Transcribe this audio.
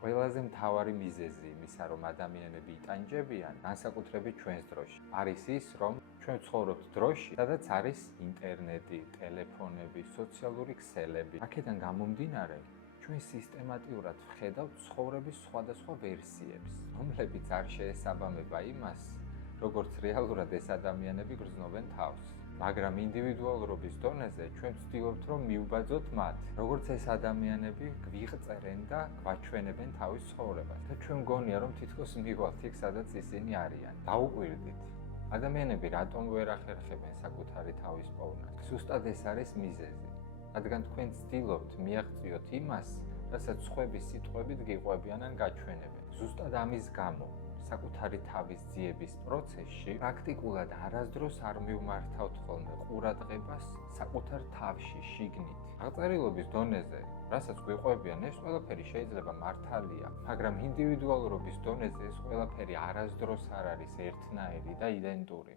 ყველაზე მთავარი მიზეზი იმისა, რომ ადამიანები იტანჯებიან, განსაკუთრებით ჩვენს დროში, არის ის, რომ ჩვენ ვცხოვრობთ დროში, სადაც არის ინტერნეტი, ტელეფონები, სოციალური ქსელები. აქედან გამომდინარე, ჩვენ სისტემატიურად ვხედავთ ცხოვრების სხვადასხვა ვერსიებს, რომლებიც არ შეესაბამება იმას, როგორც რეალურად ეს ადამიანები გრძნობენ თავს. მაგრამ ინდივიდუალურობის დონეზე ჩვენ ვცდილობთ, რომ მივბაძოთ მათ, როგორც ეს ადამიანები გვიღწერენ და გვაჩვენებენ თავის ცხოვრებას. და ჩვენ მგონია, რომ თითქოს მივალთ იქ, სადაც ისინი არიან. დაუკვირდით. ადამიანები რატომ ვერ ახერხებენ საკუთარი თავის პოვნას? ზუსტად ეს არის მიზეზი. რადგან თქვენ ვცდილობთ მიაღწიოთ იმას, რასაც სხვების სიტყვებით გიყვებიან ან გაჩვენებენ. ზუსტად ამის გამო საკუთარი თავის ძიების პროცესში პრაქტიკულად არასდროს არ მივმართავთ ხოლმე ყურადღებას საკუთარ თავში, შიგნით. აღწერილობის დონეზე, რასაც გვიყვებიან, ეს ყველაფერი შეიძლება მართალია, მაგრამ ინდივიდუალურობის დონეზე ეს ყველაფერი არასდროს არ არის ერთნაირი და იდენტური.